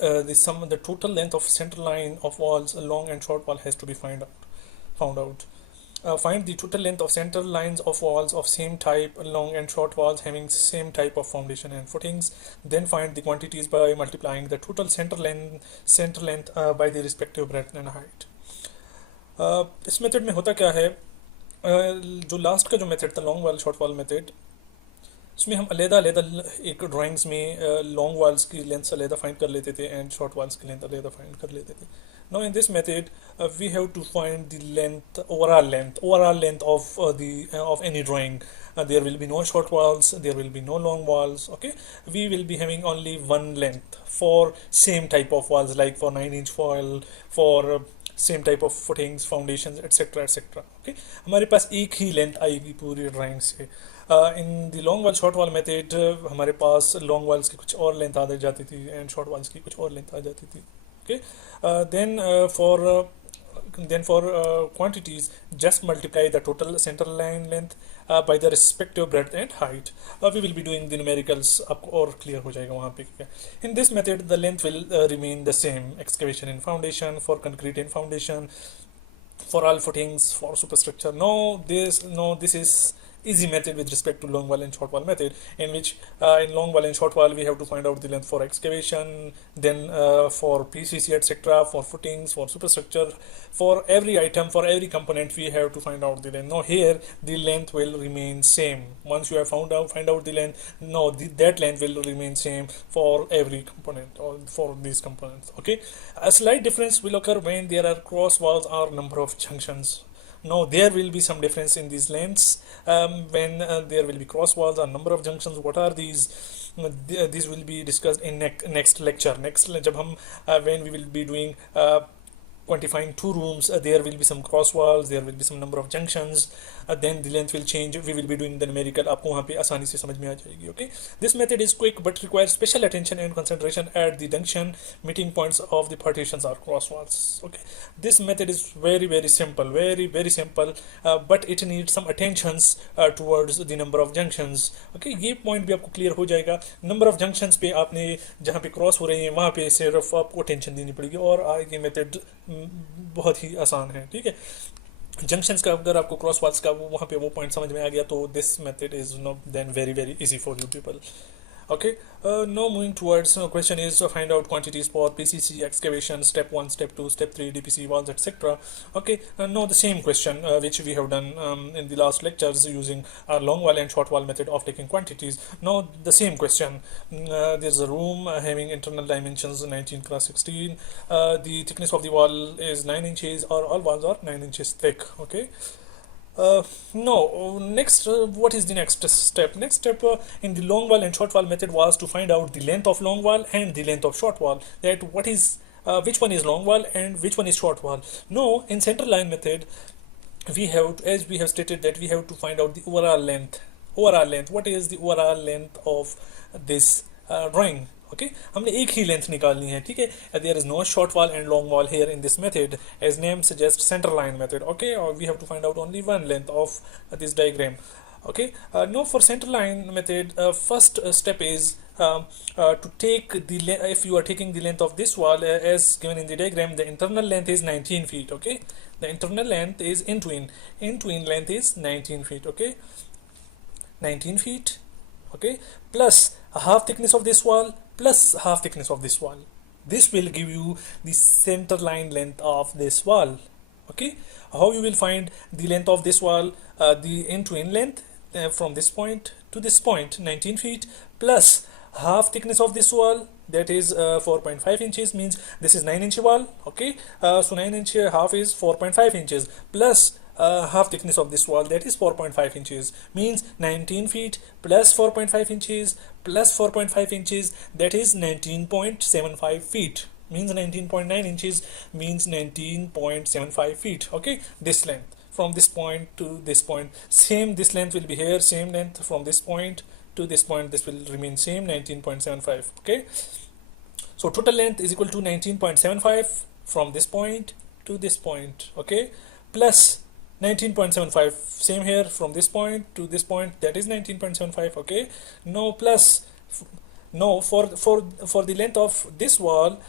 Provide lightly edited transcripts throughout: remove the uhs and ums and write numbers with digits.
the total length of center line of walls, a long and short wall, has to be found out. Find the total length of center lines of walls of same type, long and short walls having same type of foundation and footings. Then find the quantities by multiplying the total center length by the respective breadth and height. इस method में होता क्या है, जो last का जो method था long वाल शॉर्ट वाल मेथड, उसमें हम अलग-अलग एक ड्राइंग्स में लॉन्ग वाल्स की लेंथ अलग फाइंड कर लेते थे एंड शॉर्ट वाल्स की लेंथ अलग फाइंड कर लेते थे. Now in this method we have to find the length, overall length of any drawing. There will be no short walls, there will be no long walls. Okay, we will be having only one length for same type of walls, like for 9-inch foil, for same type of footings, foundations, etc etc. Okay, हमारे पास एक ही length आएगी पूरी drawing से. In the long वाल short वाल method हमारे पास long Waals की कुछ और लेंथ आ जाती थी एंड शॉर्ट वाल्स की कुछ और लेंथ आ जाती थी. Okay, then for quantities, just multiply the total center line length by the respective breadth and height. We will be doing the numericals, आपको और clear हो जाएगा वहाँ पे. In this method the length will remain the same. Excavation in foundation, for concrete in foundation, for all footings, for superstructure. This is easy method with respect to long wall and short wall method, in which in long wall and short wall we have to find out the length for excavation, then for PCC etc, for footings, for superstructure, for every item, for every component we have to find out the length. Now here the length will remain same. Once you have find out the length, that length will remain same for every component or for these components. Okay, a slight difference will occur when there are cross walls or number of junctions. Now there will be some difference in these lengths when there will be cross walls or number of junctions. What are these? These will be discussed in next lecture. जब हम when we will be doing quantifying two rooms, there will be some cross walls, there will be some number of junctions, then the length will change. We will be doing the numerical. आपको वहाँ पे आसानी से समझ में आ जाएगी. Okay, this method is quick but requires special attention and concentration at the junction meeting points of the partitions or cross walls. Okay, this method is very simple, very simple, but it needs some attentions towards the number of junctions. Okay, ये point भी आपको clear हो जाएगा. Number of junctions पे आपने जहाँ पे cross हो रही हैं वहाँ पे सिर्फ आपको attention देनी पड़ेगी और ये method बहुत ही आसान है. ठीक है, जंक्शंस का अगर आपको क्रॉस वाल्स का वहाँ पे वो पॉइंट समझ में आ गया तो this method is then very easy for you people. Okay, now moving towards question is find out quantities for PCC excavation, step 1, step 2, step 3, DPC walls, etc. Okay, now the same question which we have done in the last lectures using long wall and short wall method of taking quantities. Now the same question. There's a room having internal dimensions 19 cross 16. The thickness of the wall is 9 inches, or all walls are 9 inches thick. Okay. Next, what is the next step? Next step in the long wall and short wall method was to find out the length of long wall and the length of short wall. That what is which one is long wall and which one is short wall. No, in center line method, we have to, as we have stated, that we have to find out the overall length. What is the overall length of this drawing? Okay, हमने एक ही length निकालनी है. ठीक है, there is no short wall and long wall here in this method, as name suggests, center line method. Okay, or we have to find out only one length of this diagram. Okay, now for center line method, first step is to take if you are taking the length of this wall as given in the diagram, the internal length is 19 feet. Okay, the internal length is in twin length is 19 feet. Okay, 19 feet. Okay, plus a half thickness of this wall plus half thickness of this wall. This will give you the center line length of this wall. Okay, how you will find the length of this wall? The in length from this point to this point, 19 feet, plus half thickness of this wall, that is 4.5 inches, means this is 9-inch wall. Okay, so 9-inch half is 4.5 inches, plus half thickness of this wall, that is 4.5 inches, means 19 feet plus 4.5 inches plus 4.5 inches, that is 19.75 feet, means 19.9 inches, means 19.75 feet. Okay, this length from this point to this point, same, this length will be here, same length from this point to this point, this will remain same, 19.75. Okay, so total length is equal to 19.75 from this point to this point. Okay, plus 19.75 same here from this point to this point, that is 19.75. Okay, now plus No, for the length of this wall,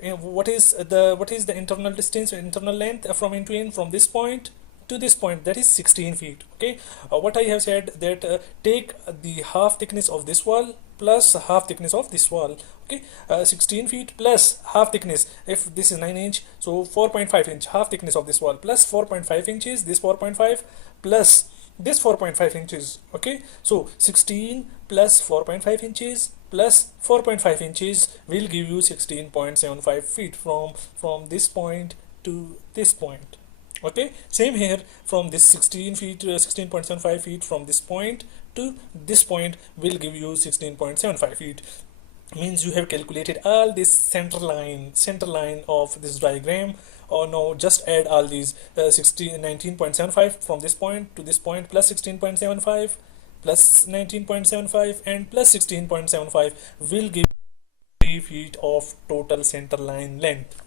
what is the internal distance, internal length from end to end from this point to this point, that is 16 feet. Okay, what I have said that take the half thickness of this wall plus half thickness of this wall. Okay, 16 feet plus half thickness, if this is 9 inch, so 4.5 inch half thickness of this wall plus 4.5 inches, this 4.5 plus this 4.5 inches. Okay, so 16 plus 4.5 inches plus 4.5 inches will give you 16.75 feet from this point to this point. Okay, same here, from this 16 feet 16.75 feet from this point to this point will give you 16.75 feet. Means you have calculated all this center line of this diagram, or no, just add all these 19.75 from this point to this point plus 16.75 plus 19.75 and plus 16.75 will give 3 feet of total center line length.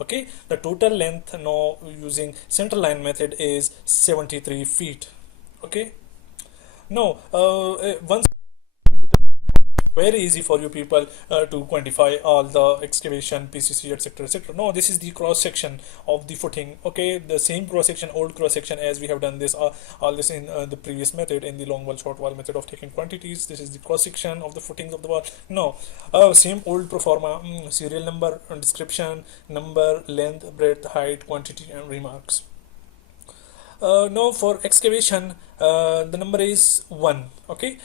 Okay, the total length now using center line method is 73 feet. Okay, now once very easy for you people to quantify all the excavation, PCC, etc, etc. No, this is the cross section of the footing. Okay, the same cross section, old cross section, as we have done this all this in the previous method, in the long wall short wall method of taking quantities. This is the cross section of the footings of the wall. No, same old pro forma, serial number, description, number, length, breadth, height, quantity and remarks. Now for excavation the number is 1. Okay,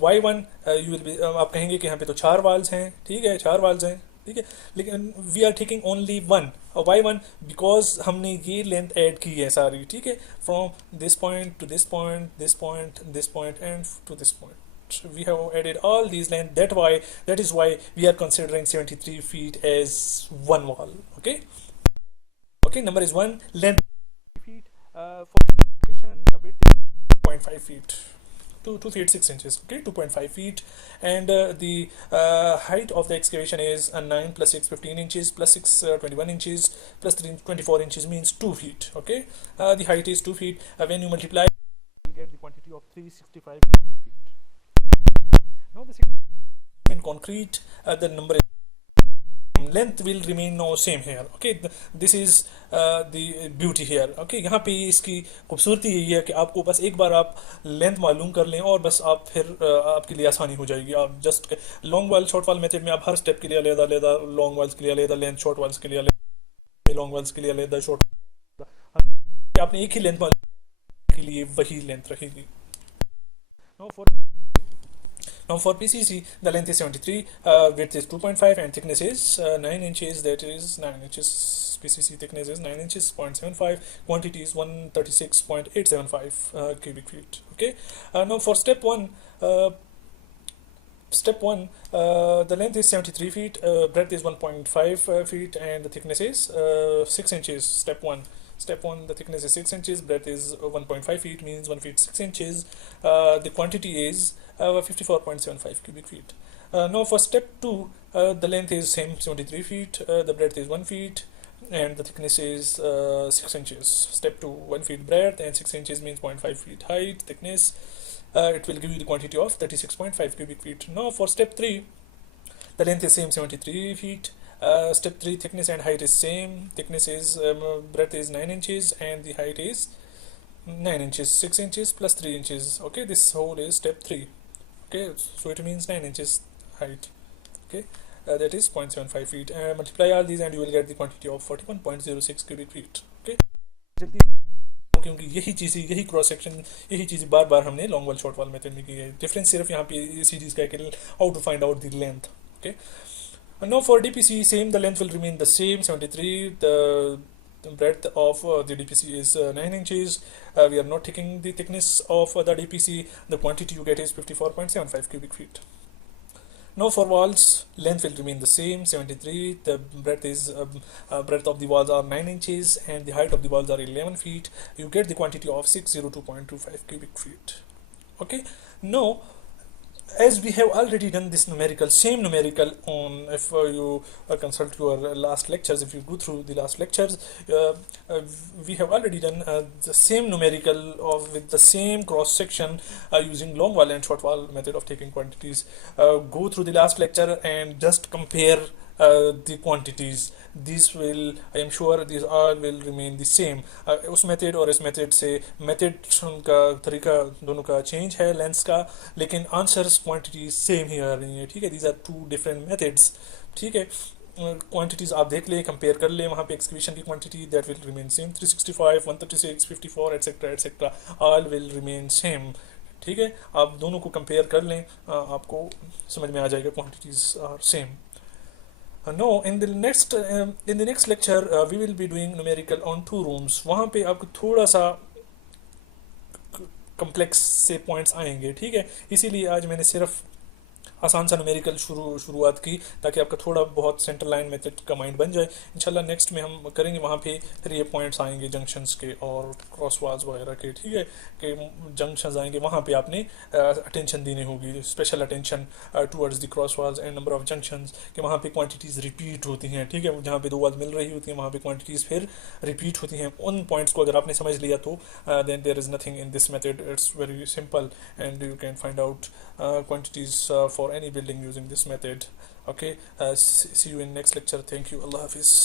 why 1? You will be आप कहेंगे कि यहाँ पे तो 4 walls हैं, ठीक है, 4 walls हैं, ठीक है, लेकिन we are taking only 1. why 1? Because हमने ये length add की है सारी, ठीक है, from this point to this point, this point, this point and to this point. We have added all these length. That is why we are considering 73 feet as one wall. Okay, okay, number is 1, length feet. For the width is 2.5 feet, 2 feet 6 inches. Okay, 2.5 feet, and the height of the excavation is 9 plus 6 15 inches plus 6 21 inches plus 3 24 inches, means 2 feet. Okay, the height is 2 feet. When you multiply, you will get the quantity of 365 feet. Now the in concrete, the number is length will remain now same here. Okay, this is the beauty here. Okay, यहाँ पे इसकी खूबसूरती यही है कि आपको बस एक बार आप लेंथ मालूम कर लें और बस आप फिर आपके लिए आसानी हो जाएगी. आप जस्ट लॉन्ग वाल शॉर्ट वाल मेथड में आप हर स्टेप के लिए अलग अलग लॉन्ग वाल्स के लिए अलग लेंथ, शॉर्ट वाल्स के लिए अलग लॉन्ग वाल्स के लिए अलग शॉर्ट, आपने एक ही लेंथ मालूम के लिए वही लेंथ रहेगी. Now for PCC, the length is 73, width is 2.5 and thickness is 9 inches, that is 9 inches. PCC thickness is 9 inches, 0.75, quantity is 136.875 cubic feet. Okay, now for step 1, the length is 73 feet, breadth is 1.5 feet and the thickness is 6 inches. Step 1, the thickness is 6 inches, breadth is 1.5 feet, means 1 feet 6 inches. The quantity is 54.75 cubic feet. Now for step 2, the length is same 73 feet, the breadth is 1 feet and the thickness is 6 inches. Step 2, 1 feet breadth and 6 inches means 0.5 feet height, thickness. It will give you the quantity of 36.5 cubic feet. Now for step 3, the length is same 73 feet. Step 3, thickness and height is same. Thickness is breadth is 9 inches and the height is 9 inches, 6 inches plus 3 inches. Okay, this whole is step 3. Okay, so it means 9 inches height. Okay, that is 0.75 feet. Multiply all these and you will get the quantity of 41.06 cubic feet. Okay, क्योंकि यही चीज़, यही cross section, यही चीज़ बार बार हमने long वाल short वाल method में की है. डिफरेंस सिर्फ यहाँ पे इसी चीज़ का है कि how to find out the length. Okay, now for DPC, same, the length will remain the same 73. The breadth of the DPC is 9 inches. We are not taking the thickness of the DPC. The quantity you get is 54.75 cubic feet. Now for walls, length will remain the same 73. The breadth is breadth of the walls are 9 inches and the height of the walls are 11 feet. You get the quantity of 602.25 cubic feet. Okay, now as we have already done this numerical, same numerical on, if you consult your last lectures, if you go through the last lectures, uh, uh, we have already done the same numerical of with the same cross section using long while and short while method of taking quantities. Go through the last lecture and just compare the quantities. These will, I am sure these all will remain the same. उस method और इस method से method का तरीका दोनों का change है lens का, लेकिन आंसर्स क्वांटिटी सेम ही आ रही है, ठीक है. These are two different methods, ठीक है. क्वांटिटीज आप देख ले, कंपेयर कर ले, वहाँ पे एक्सक्रीशन की quantity that will remain same, 365, 136, 54 etcetera etcetera all will remain same, ठीक है. आप दोनों को कंपेयर कर लें, आपको समझ में आ जाएगा quantities are same. No, in the next lecture we will be doing numerical on two rooms. वहाँ पे आपको थोड़ा सा कम्प्लेक्स से पॉइंट्स आएंगे, ठीक है. इसीलिए आज मैंने सिर्फ आसान सा न्यूमेरिकल शुरुआत की, ताकि आपका थोड़ा बहुत सेंटर लाइन मेथड का माइंड बन जाए. इंशाल्लाह नेक्स्ट में हम करेंगे, वहाँ पे फिर ये पॉइंट्स आएंगे जंक्शंस के और क्रॉस वाल्स वगैरह के, ठीक है. कि जंक्शंस आएंगे, वहाँ पे आपने अटेंशन देनी होगी, special attention towards the cross walls and number of junctions, कि वहाँ पे क्वांटिटीज़ रिपीट होती हैं, ठीक है. जहाँ पे दो वाल्स मिल रही होती हैं, वहाँ पे क्वांटिटीज़ फिर रिपीट होती हैं. उन पॉइंट्स को अगर आपने समझ लिया तो then there is nothing in this method. It's very simple and you can find out quantities for any building using this method. Okay, see you in next lecture. Thank you. Allah Hafiz.